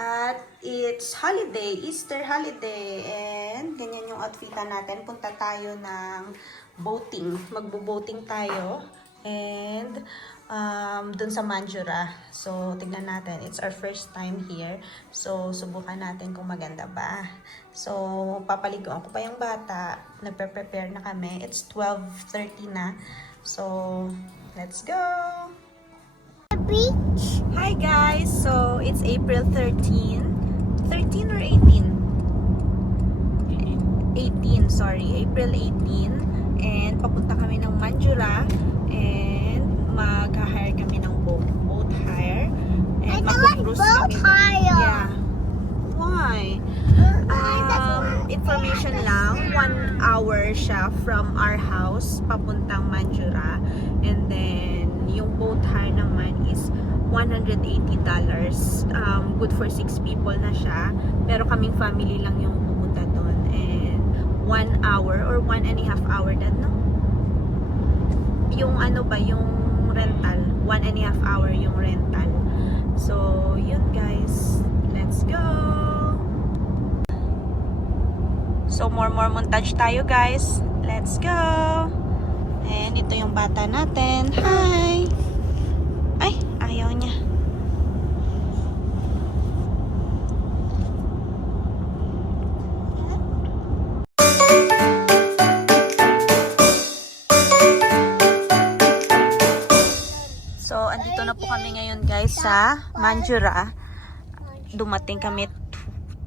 At it's holiday, Easter holiday. And ganyan yung outfitan natin. Punta tayo ng boating. Magbo-boating tayo. And dun sa Mandurah. So, tignan natin. It's our first time here. So, subukan natin kung maganda ba. So, papaligoan ko pa yung bata. Nagpe-prepare na kami. It's 12:30 na. So, let's go! Beach. Hi guys! So, it's April 13. 13 or 18? 18, sorry. April 18. And papunta kami ng Mandurah. And mag-hire kami ng boat. Boat hire. And mag-cruise kami. Yeah. Why? Information lang. 1 hour siya from our house papuntang Mandurah. And then, yung boat hire naman is $180. Good for 6 people na siya. Pero kaming family lang yung pupunta doon. And 1 hour or 1.5 hour na, no? Yung ano ba, yung rental. 1.5 hour yung rental. So, yun guys. Let's go! So, more montage tayo guys. Let's go! And ito yung bata natin. Hi! Ay, ayaw niya. So, andito na po kami ngayon guys sa Mandurah. Dumating kami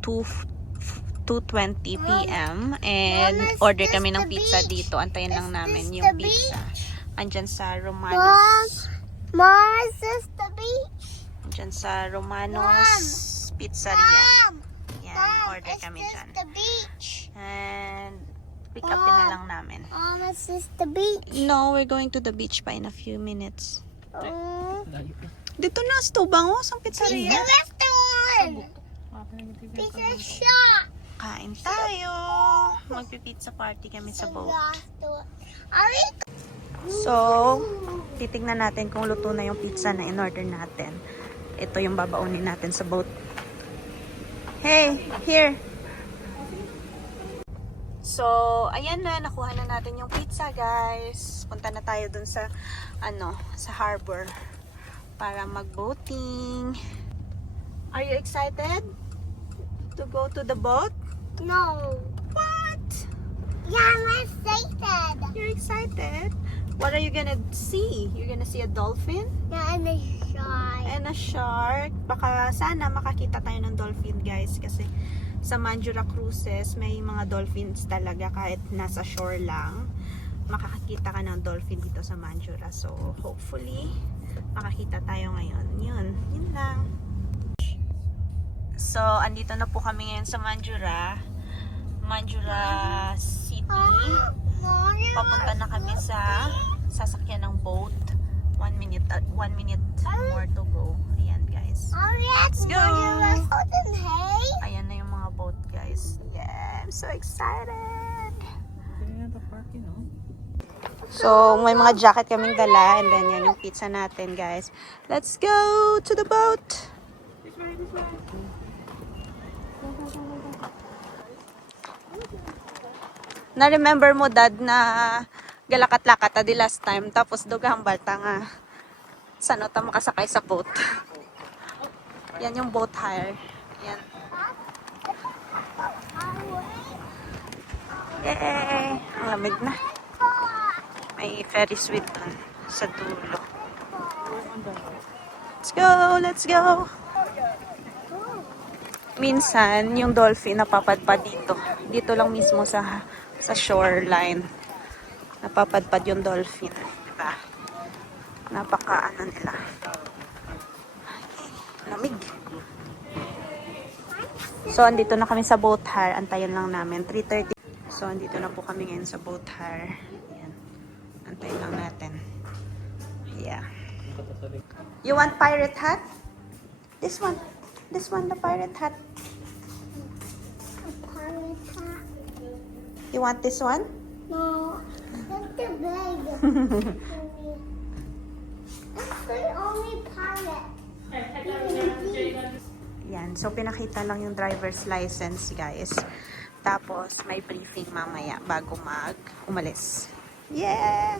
2:20 p.m. and order kami ng pizza dito. Antayin lang namin yung pizza. Andyan sa Romanos. Mom, is this the beach? Andyan sa Romanos Pizzeria. Yan, order kami dyan. The beach. And pick up na lang namin. Mom, is this the beach? No, we're going to the beach pa in a few minutes. Dito na, Stobangos, ang Pizza pizzeria. restaurant. Pizza shop. Kain tayo. Magpi-pizza party kami sa boat. So, titignan natin kung luto na yung pizza na in-order natin. Ito yung babaunin natin sa boat. Hey, here. So, ayan na, nakuha na natin yung pizza, guys. Punta na tayo dun sa, sa harbor para mag-boating. Are you excited to go to the boat? No. What? Yeah, I'm excited. You're excited? What are you gonna see? You're gonna see a dolphin? Yeah, and a shark. And a shark. Baka sana makakita tayo ng dolphin, guys. Kasi sa Mandurah Cruises, may mga dolphins talaga kahit nasa shore lang. Makakakita ka ng dolphin dito sa Mandurah. So, hopefully, makakita tayo ngayon. Yun lang. So, andito na po kami ngayon sa Mandurah City. Papunta na kami sa sasakyan ng boat. 1 minute more to go. Ayan guys. Let's go! Ayan na yung mga boat guys. Yeah, I'm so excited! So, may mga jacket kaming dala and then yan yung pizza natin guys. Let's go to the boat! Na-remember mo, Dad, na galakat-lakat di last time, tapos dugang balta nga. Saan ta makasakay sa boat? Yan yung boat hire. Yan. Yay! Ang lamig na. May Ferris wheel dun sa dulo. Let's go! Let's go! Minsan, yung dolphin napapadpad dito. Dito lang mismo sa shoreline. Napapadpad yung dolphin. Diba? Napaka nila. Lamig. So, andito na kami sa boat hire. Antayin lang namin. 3:30. So, andito na po kami ngayon sa boat hire. Ayan. Antayin lang natin. Yeah. You want pirate hat? This one. This one, the pirate hat. You want this one? No, that's too big. That's the only pirate. Yan. So, pinakita lang yung driver's license, guys. Tapos, may briefing mamaya bago umalis. Yeah!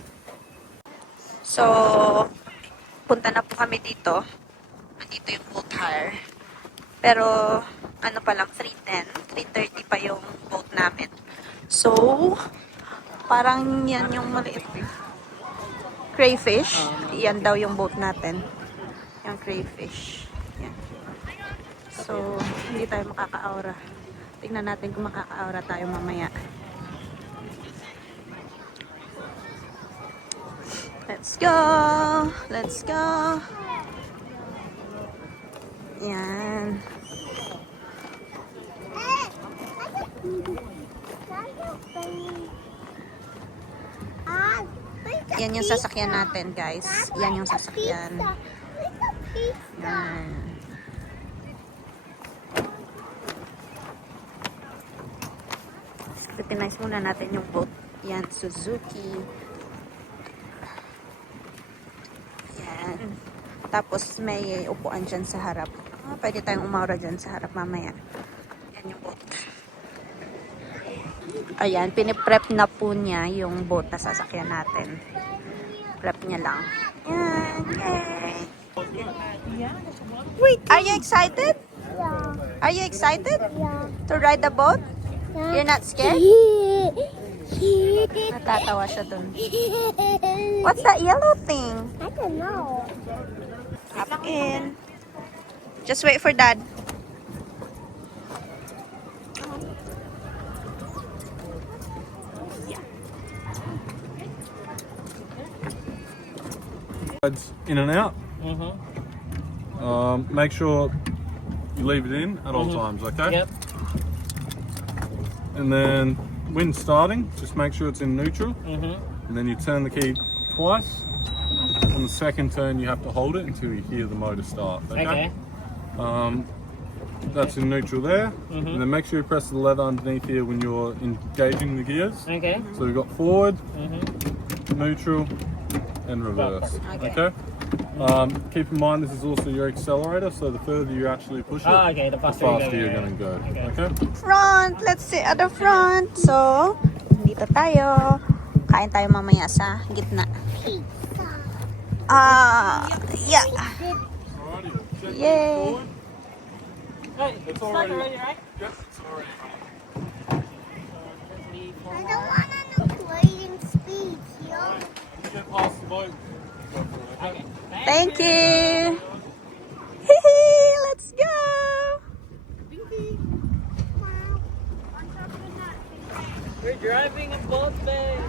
So, punta na po kami dito. Andito yung boat hire. Pero, ano pa lang, 3:10. 3:30 pa yung boat namin. So, parang yan yung maliit. Crayfish. Yan daw yung boat natin. Yung crayfish. Yan. So, hindi tayo makaka-aura. Tingnan natin kung makaka-aura tayo mamaya. Let's go! Let's go! Yan. Yan yung sasakyan natin, guys. Yan yung sasakyan. Yan. Scrutinize muna natin yung boat. Yan, Suzuki. Yan. Tapos may upuan dyan sa harap. Pwede tayong umaura dyan sa harap mamaya. Yan yung boat. Ayan, piniprep na po niya yung boat na sasakyan natin. Prep niya lang. Yan. Yay! Wait, are you excited? Yeah. Are you excited Yeah. to ride the boat? You're not scared? Natatawa siya dun. What's that yellow thing? I don't know. Hop in. Just wait for Dad. In and out. Make sure you leave it in at all times, okay? Yep. And then when starting, just make sure it's in neutral. Mm-hmm. And then you turn the key twice. On the second turn, you have to hold it until you hear the motor start. Okay. That's in neutral there. Mhm. And then make sure you press the lever underneath here when you're engaging the gears. Okay. So we've got forward, Mm-hmm. neutral, and reverse. Okay. Keep in mind this is also your accelerator, so the further you actually push it, Ah, okay. The the faster you go. faster you're yeah. going to go. Okay. Okay? Front! Let's sit at the front. So, dito tayo. Kain tayo mamaya sa gitna. Pizza. Yeah. Alrighty, check Yay. forward. Hey, It's start already- already, right? Yes, it's already. I don't want to know grading speed, yo. You get past the boat. Go for it, okay? Okay. Thank you. Hee, let's go. We're driving a boat, babe.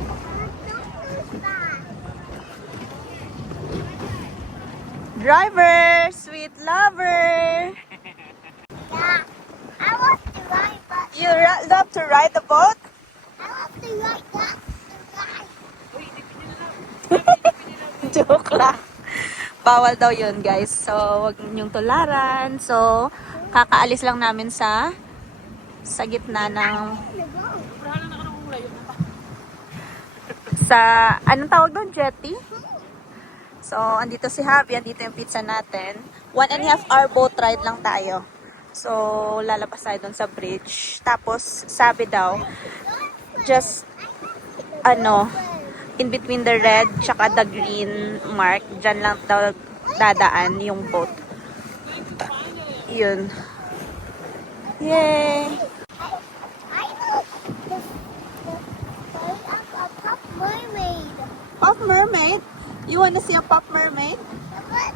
Driver, sweet lover. Yeah. I want to ride, but You love to ride the boat? I want to ride that. Joke lang. Bawal daw yun, guys. So, wag niyong tularan. So, kakaalis lang namin sa gitna ng anong tawag doon? Jetty? So, andito si Javi, andito yung pizza natin. 1.5 hour boat ride lang tayo. So, lalabas tayo doon sa bridge. Tapos, sabi daw, just, in between the red tsaka the green mark, dyan lang daw dadaan yung boat. Yun. Yay! I know the story of a pop mermaid. Pop mermaid? You wanna see a pop mermaid? But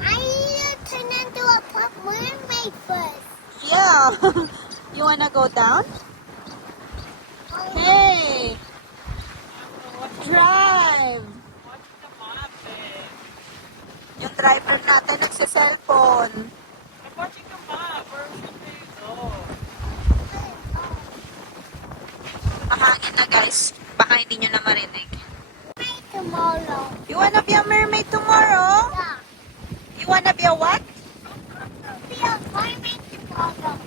I need to turn into a pop mermaid first. Yeah. You wanna go down? Hey! Drive! Yung driver natin nagsiselfone. I'm watching the map. Where should we go? Mahangin na, guys. Baka hindi nyo na marinig. Tomorrow. You wanna be a mermaid tomorrow? Yeah. You wanna be a what? Be a mermaid tomorrow.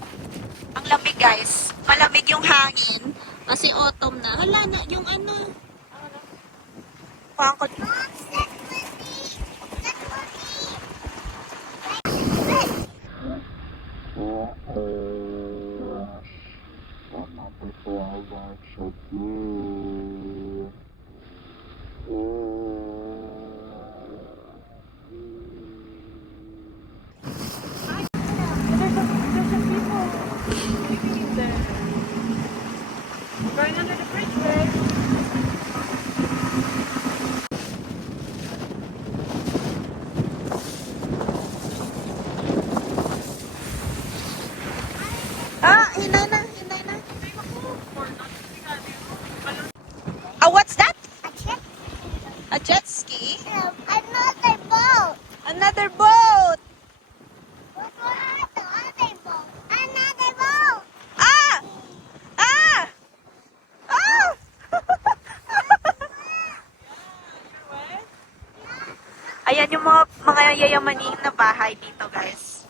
Ang lamig, guys. Malamig yung hangin. Kasi autumn na. Hala na, yung ano. Pangkot. Mom, that's with me. That's with me. There's a people living in there. We're going under the bridge, babe. Ah, hinay na, hinay na. What's that? A jet. A jet ski? Another boat. Another boat! What was the other boat? Another boat. Ah! Ah! Ah! Ayan yung mga yayamanin na bahay dito, guys.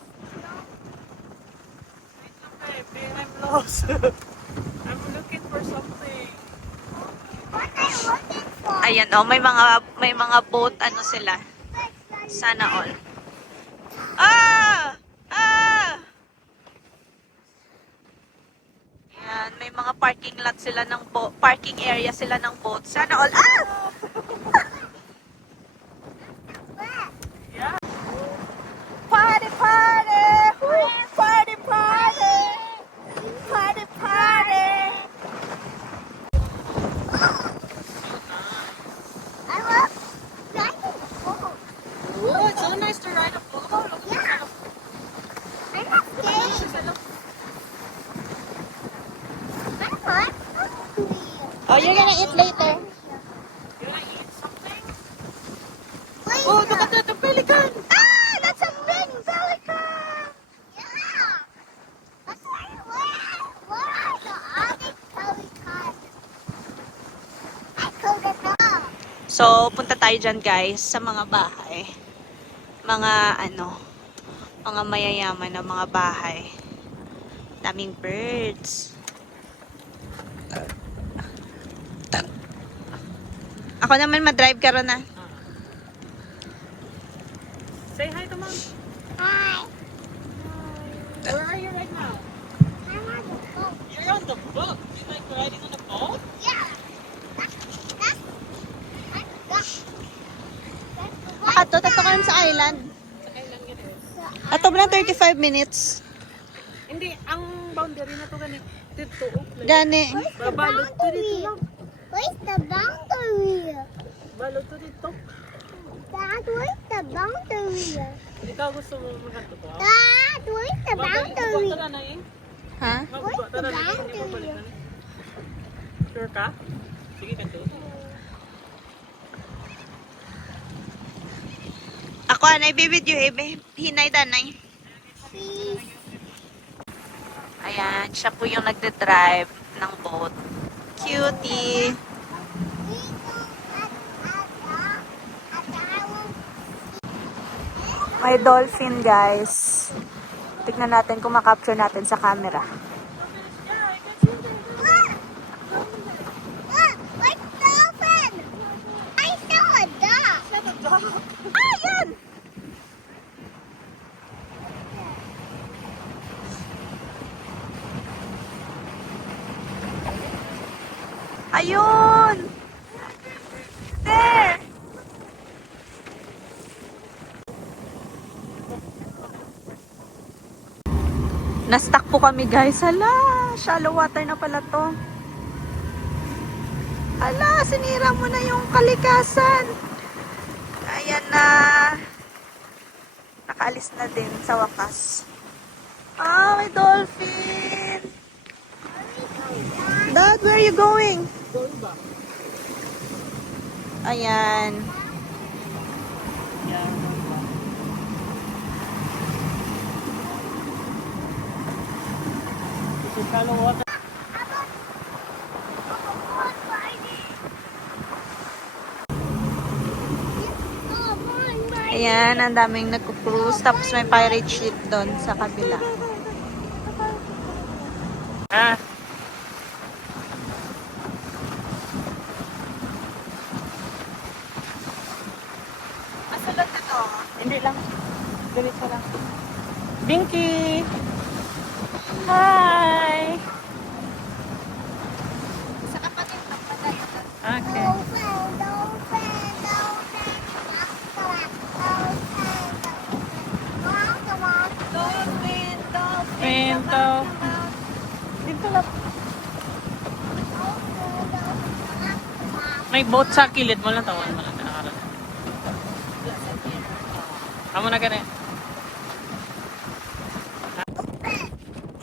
Babe, I'm lost. I'm looking for something. What are you looking for? Ayan oh, may mga boat ano sila. Sana all. Ah! Ah! Ayan, may mga parking lot sila ng boat, parking area sila ng boat. Sana all. Ah! Yeah. Party, party! Woo! Party, party! Party, party! I love riding boat. Oh, it's so nice to ride a boat. Yeah. I'm not scared. I'm not hungry. Oh, you're gonna eat later. You wanna eat something? Where's Oh, look at the pelican! Ah! That's a big pelican! Yeah. But where are the other pelicans? I couldn't know. So, punta tayo dyan guys sa mga bahay. Mga mga mayayaman na mga bahay. Daming birds. Ako naman madrive ka ron na. Say hi to mom. Hi. Where are you right now? I'm on the boat. You're on the boat. You like riding on a boat? Yeah. That's Makato, tato ka sa island. Sakay lang yun eh. Ato ba na 35 minutes? Hindi, ang boundary na to ganito. Dito. Gani. Balot to dito. Where's the boundary? Balot to dito. Dad, where's the boundary? Ikaw gusto mo makato to? Dad, where's the boundary? Tara na eh. Ha? Magbaba, tara na eh. Hindi pa balikan eh. Sure ka? Sige, kanto. Ako anay bibidyo hinay danay. Please. Ayan, siya po yung nagde-drive ng boat. Cutie. May dolphin, guys. Tignan natin kung makapture natin sa camera. Look, where's the dolphin? I saw a duck. Ah, yan! Ayun! There! Na-stuck po kami guys. Hala! Shallow water na pala to. Hala! Sinira mo na yung kalikasan. Ayan na. Nakaalis na din sa wakas. Ah, may dolphin! Dad, where are you going? Going back. Ayan. Yeah, going back. This is shallow water. Ayan, ang daming nagko-cruise. Tapos may pirate ship doon sa kabila. Ah. Masulot na to. Hindi lang. Ganito lang. Binky! Dito lang. May boat sa kilid mo lang. Tawan mo lang. Tinakaran. Amo na ganit.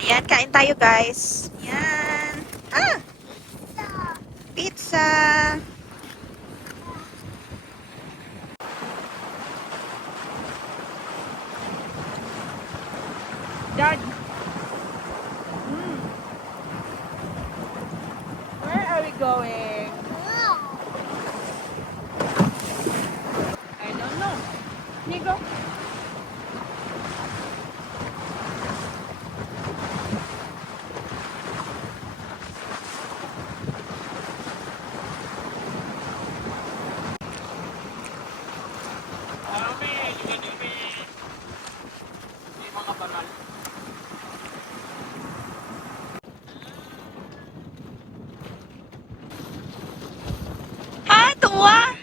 Ayan, kain tayo guys. Ayan. Pizza. Dad. Where are we going? I don't know. Nigo. Tuwa.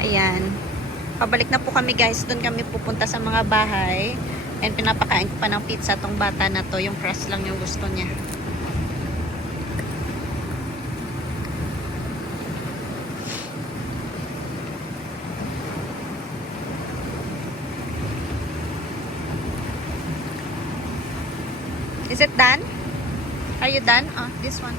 Ayan. Pabalik na po kami guys. Doon kami pupunta sa mga bahay. And pinapakain ko pa ng pizza tong bata na to. Yung crust lang yung gusto niya. Is it done? Are you done? Oh, this one.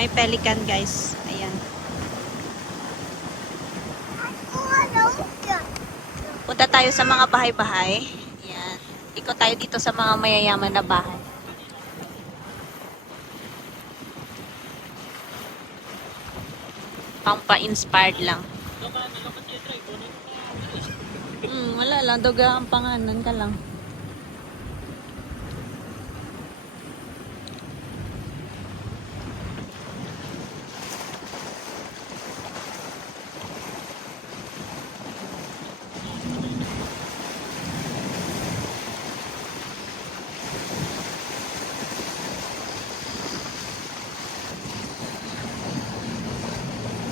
May pelican guys. Ayan. Punta tayo sa mga bahay-bahay. Ayan. Ikot tayo dito sa mga mayayaman na bahay. Pampa-inspired lang. Wala lang. Doga ang panganan ka lang.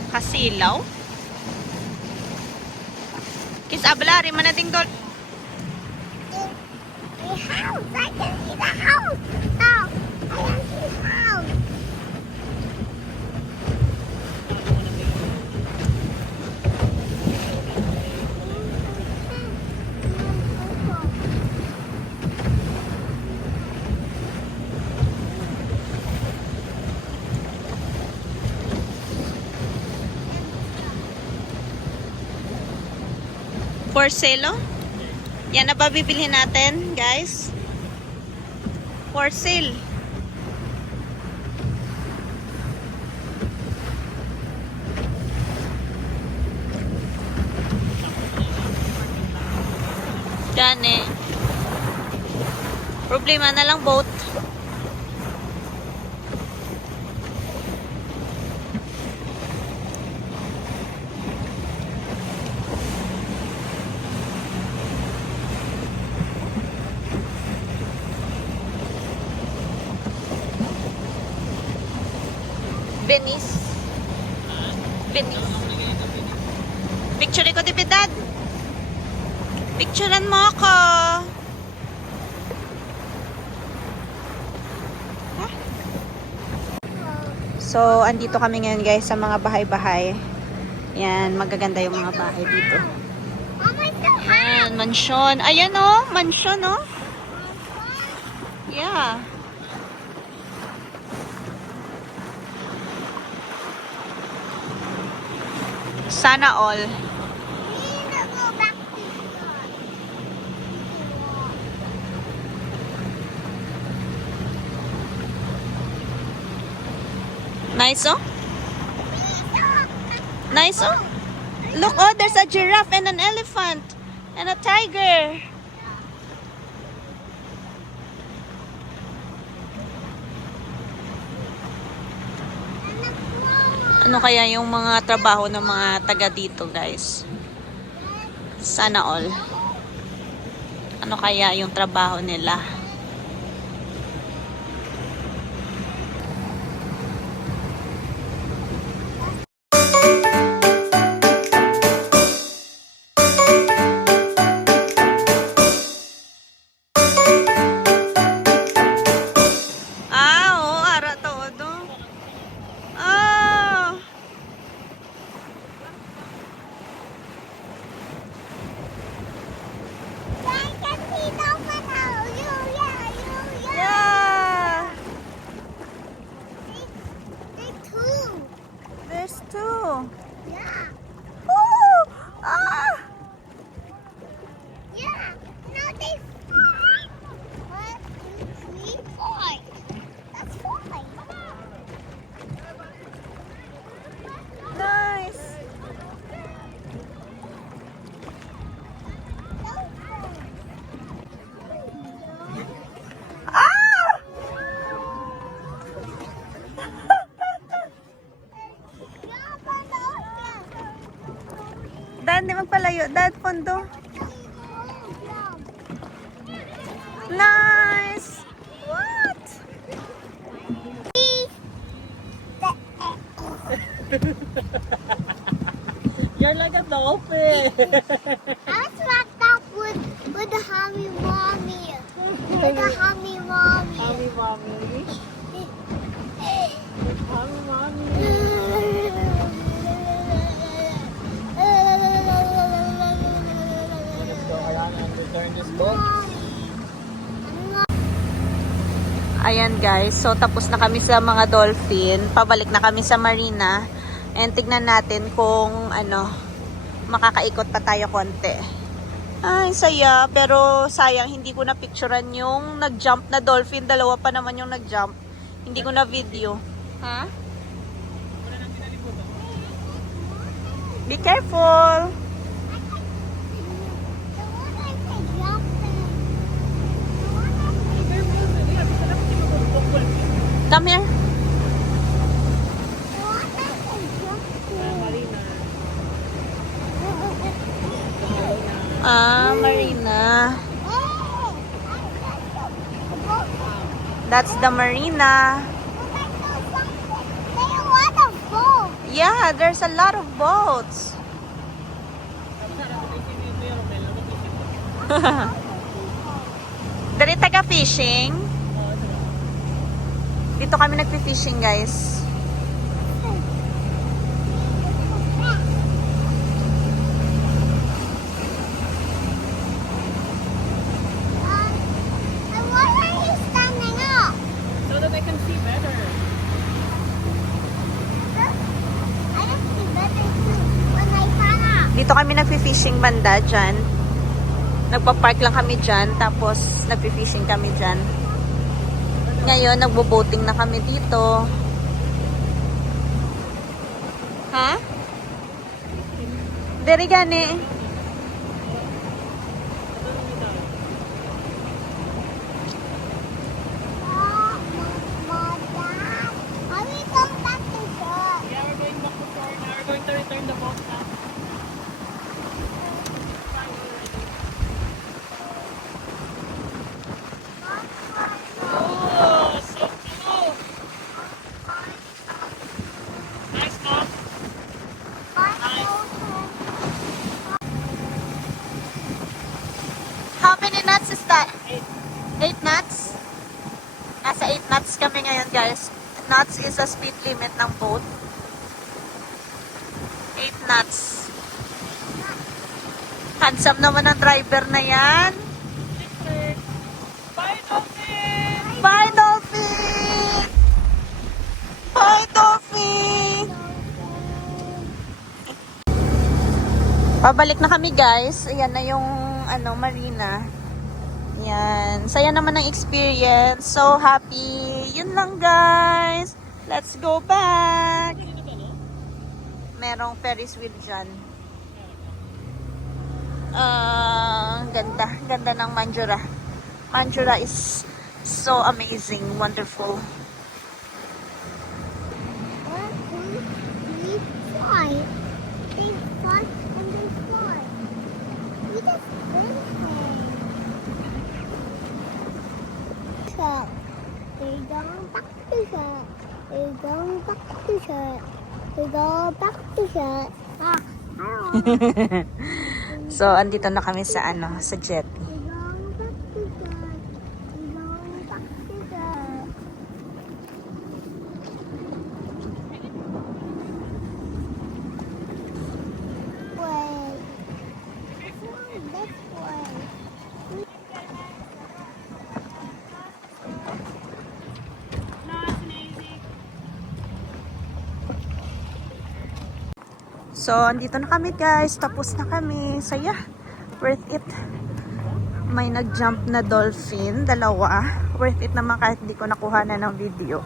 Kasilaw. Kis ablari man nating dol. The house! I can see the house! Oh, I can see the house! For sale, oh. Yan na ba bibilhin natin, guys? For sale. Gani. Problema na lang boat. Venice. Venice. Picture ko, tipidad. Picturean mo ako. Huh? So, andito kami ngayon guys sa mga bahay-bahay. Yan, magaganda yung mga bahay dito. Yan, mansyon. Ayan oh, mansyon oh. Yeah. Sana all. Nice oh. Nice oh. Look oh, there's a giraffe and an elephant and a tiger. Ano kaya yung mga trabaho ng mga taga dito, guys? Sana all. Ano kaya yung trabaho nila? There's two. Yeah. Woo! Ah! Yeah. No, they five. 1, 2, 3, 4. That's 4. Nice. Ah! Dad, di magpalayo. Dad, pondo. Nice. What? You're like a dolphin. I was wrapped up with the Hummy Mommy. With the Hummy Mommy. Mommy, mommy. Mommy, mommy. Let's go around and return this boat. Ayan guys, so tapos na kami sa mga dolphin. Pabalik na kami sa marina. And tignan natin kung ano, makakaikot pa tayo konti. Ay, saya. Pero sayang, hindi ko na picturean yung nag-jump na dolphin. Dalawa pa naman yung nag-jump. Hindi ko na video. Ha? Be careful! Come here. Ah, marina. That's the marina. Yeah, there's a lot of boats. Dari taga fishing. Dito kami nagpi-fishing, guys. So that I can see better. Dito kami nagpi-fishing banda dyan. Nagpa-park lang kami dyan. Tapos nagpi-fishing kami dyan. Ngayon, nagbo-boating na kami dito. Ha? Dere gani. Yeah, we're going back to shore now. We're going to return the boat now. Oh, so cool. Nice, Mom. How many knots is that? 8. 8 knots? Nasa 8 knots kami ngayon, guys. knots is a speed limit ng boat. 8 knots. Handsome naman ang driver na yan. Bye, Dolphin! Bye, Dolphin! Bye, Dolphin! Pabalik na kami, guys. Ayan na yung marina. Yan. Saya naman ng experience. So happy. Yun lang, guys. Let's go back. Merong Ferris wheel dyan. Ganda. Ganda ng Mandurah. Mandurah is so amazing. Wonderful. 1, 2, 3, 4. They fought and they fought. We just went there. So, they're going back to shop. They're going back to shop. They're going back to shop. Ah, I don't know. So, andito na kami sa sa jetty. They're going back to shop. They're going back to shop. Way. This way. Nice and easy. So, andito na kami, guys. Tapos na kami. Saya. Worth it. May nag-jump na dolphin. 2. Worth it naman kahit di ko nakuha na ng video.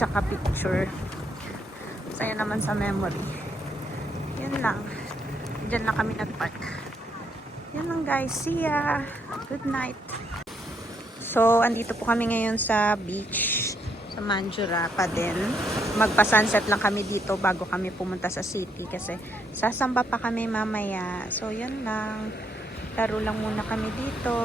Tsaka picture. Saya naman sa memory. Yun lang. Diyan na kami nag-park. Yun lang, guys. See ya. Good night. So, andito po kami ngayon sa beach. Sa Mandurah pa din. Magpa-sunset lang kami dito bago kami pumunta sa city kasi sasamba pa kami mamaya. So, yun lang. Laro lang muna kami dito.